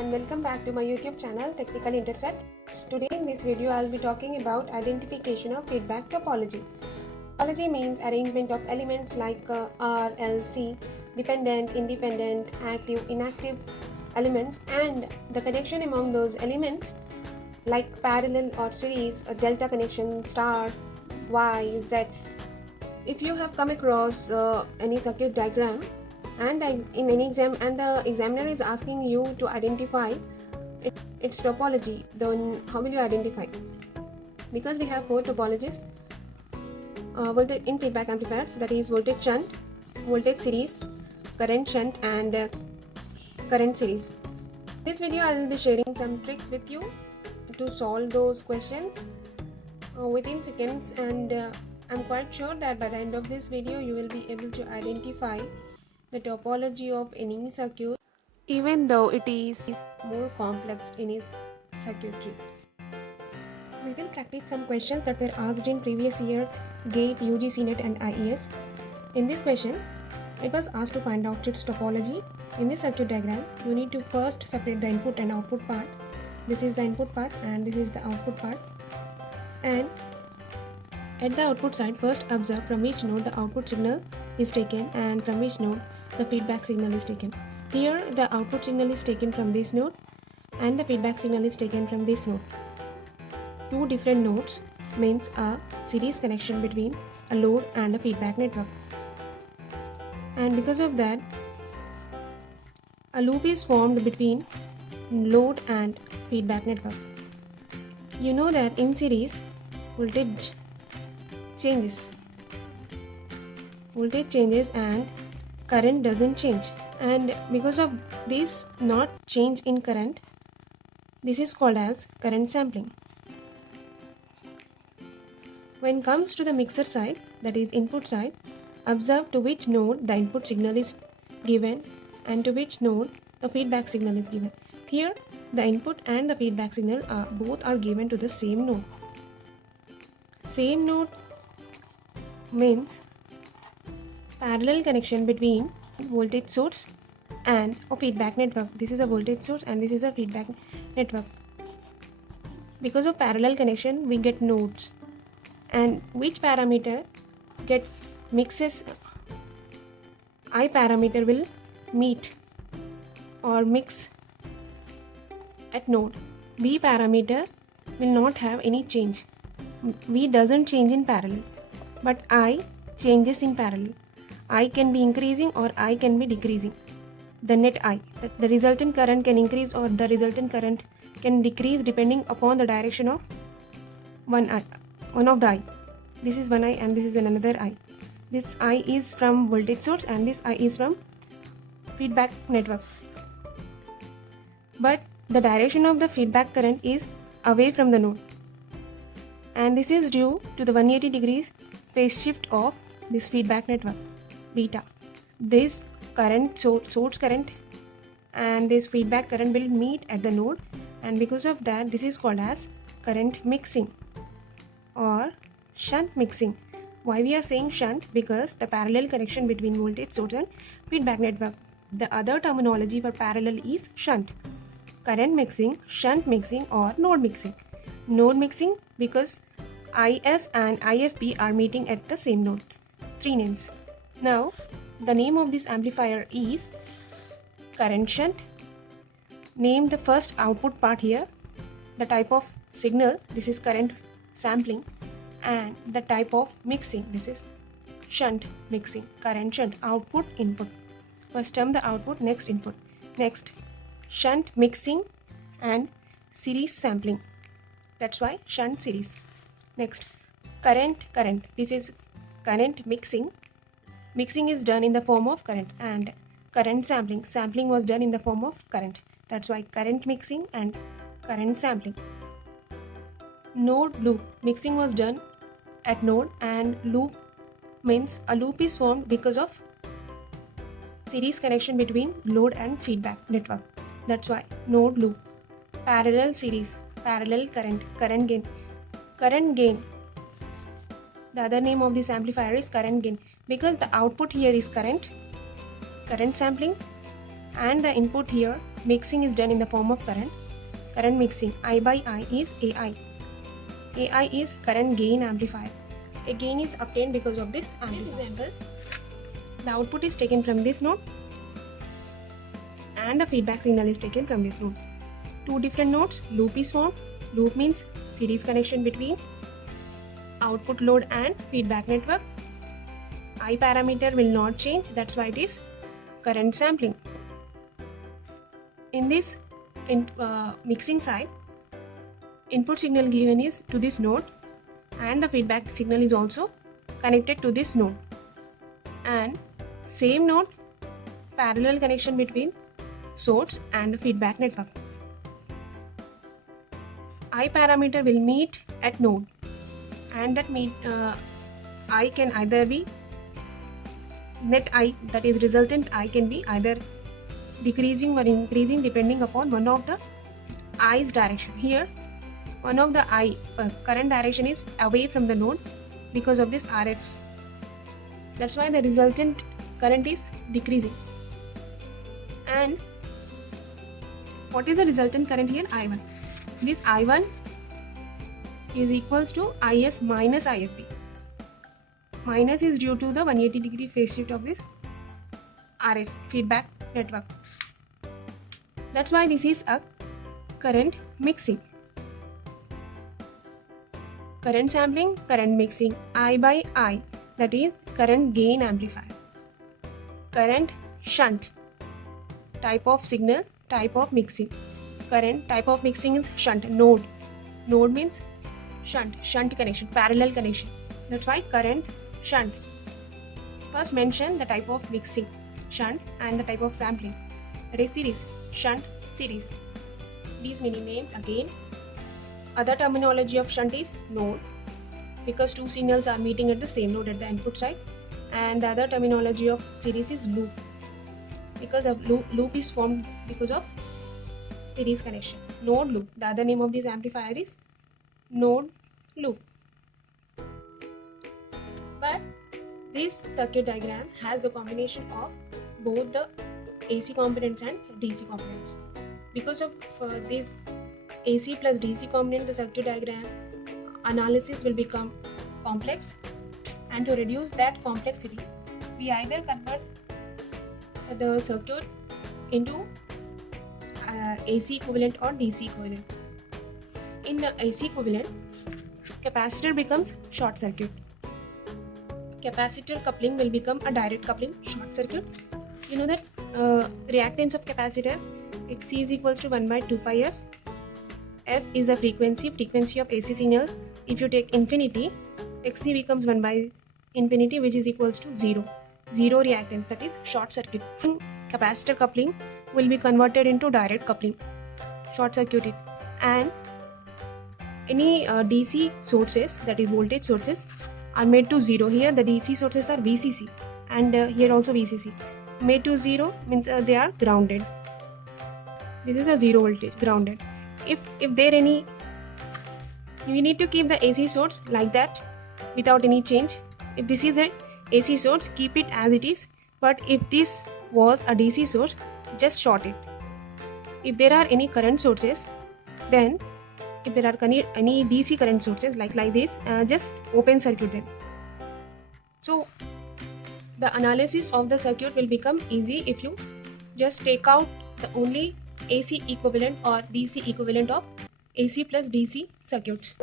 and welcome back to my YouTube channel Technical Intercept. Today in this video I'll be talking about identification of feedback topology. Topology means arrangement of elements like R, L, C, dependent, independent, active, inactive elements and the connection among those elements like parallel or series, a delta connection, star, Y, Z. If you have come across any circuit diagram and in any exam and the examiner is asking you to identify its topology, then how will you identify? Because we have four topologies voltage in feedback amplifiers, that is voltage shunt, voltage series, current shunt and current series. In this video I will be sharing some tricks with you to solve those questions within seconds, and I'm quite sure that by the end of this video you will be able to identify the topology of any circuit, even though it is more complex in its circuitry. We will practice some questions that were asked in previous year GATE, UGC NET and IES. In this question, it was asked to find out its topology. In this circuit diagram, you need to first separate the input and output part. This is the input part and this is the output part. And at the output side, first observe from which node the output signal is taken and from which node the feedback signal is taken. Here the output signal is taken from this node and the feedback signal is taken from this node. Two different nodes means a series connection between a load and a feedback network. And because of that, a loop is formed between load and feedback network. You know that in series, voltage changes and current doesn't change, and because of this not change in current, this is called as current sampling. When comes to the mixer side, that is input side, observe to which node the input signal is given and to which node the feedback signal is given. Here the input and the feedback signal both are given to the same node. Same node means parallel connection between voltage source and a feedback network. This is a voltage source and this is a feedback network. Because of parallel connection, we get nodes, and which parameter get mixes, I parameter will meet or mix at node. B parameter will not have any change. V doesn't change in parallel, but I changes in parallel. I can be increasing or I can be decreasing. The net I, the resultant current can increase or the resultant current can decrease depending upon the direction of one of the I. This is one I and this is another I. This I is from voltage source and this I is from feedback network. But the direction of the feedback current is away from the node. And this is due to the 180 degrees phase shift of this feedback network, beta. This current, source current and this feedback current will meet at the node, and because of that this is called as current mixing or shunt mixing. Why we are saying shunt? Because the parallel connection between voltage source and feedback network. The other terminology for parallel is shunt. Current mixing, shunt mixing or node mixing. Node mixing because IS and IFB are meeting at the same node. Three names. Now the name of this amplifier is current shunt. Name the first output part here. The type of signal, this is current sampling, and the type of mixing, this is shunt mixing. Current shunt, output input. First term the output, next input. Next shunt mixing and series sampling. That's why shunt series. Next current. This is current mixing. Mixing is done in the form of current, and current sampling. Sampling was done in the form of current. That's why current mixing and current sampling. Node loop. Mixing was done at node, and loop means a loop is formed because of series connection between load and feedback network. That's why node loop. Parallel series, parallel current, current gain. Current gain. The other name of this amplifier is current gain because the output here is current sampling, and the input here mixing is done in the form of current. Current mixing I by I is AI. AI is current gain amplifier. A gain is obtained because of this amplifier. In this example, the output is taken from this node and the feedback signal is taken from this node. Two different nodes, loop is formed. Loop means series connection between output load and feedback network. I parameter will not change, that's why it is current sampling. In this mixing side, input signal given is to this node and the feedback signal is also connected to this node, and same node, parallel connection between source and feedback network. I parameter will meet at node, and that I can either be net I, that is resultant I, can be either decreasing or increasing depending upon one of the I's direction. Here one of the I current direction is away from the node because of this RF, that's why the resultant current is decreasing. And what is the resultant current here? I1. This I1 is equals to IS minus IFB. Minus is due to the 180 degree phase shift of this RF feedback network. That's why this is a current mixing. Current sampling, current mixing, I by I, that is current gain amplifier. Current shunt, type of signal, type of mixing. Current type of mixing is shunt. Node means shunt connection, parallel connection. That's why current shunt. First mention the type of mixing, shunt, and the type of sampling. That is series, shunt, series. These many names again. Other terminology of shunt is node, because two signals are meeting at the same node at the input side, and the other terminology of series is loop, because of loop is formed because of series connection. Node loop. The other name of this amplifier is node loop. But this circuit diagram has the combination of both the AC components and DC components. Because of this AC plus DC component, the circuit diagram analysis will become complex, and to reduce that complexity, we either convert the circuit into AC equivalent or DC equivalent. In the AC equivalent, capacitor becomes short circuit. Capacitor coupling will become a direct coupling short circuit. You know that reactance of capacitor, Xc is equals to 1 by 2 pi f. F is the frequency of AC signal. If you take infinity, Xc becomes 1 by infinity, which is equals to 0. Zero reactance, that is short circuit. Capacitor coupling will be converted into direct coupling, short circuited. And any DC sources, that is voltage sources, are made to 0. Here the DC sources are VCC, and here also VCC. Made to 0 means they are grounded. This is a 0 voltage, grounded. If there any, you need to keep the AC source like that without any change. If this is a AC source, keep it as it is. But if this was a DC source, just short it. If there are any current sources, then if there are any DC current sources like this, just open circuit them. So the analysis of the circuit will become easy if you just take out the only AC equivalent or DC equivalent of AC plus DC circuits.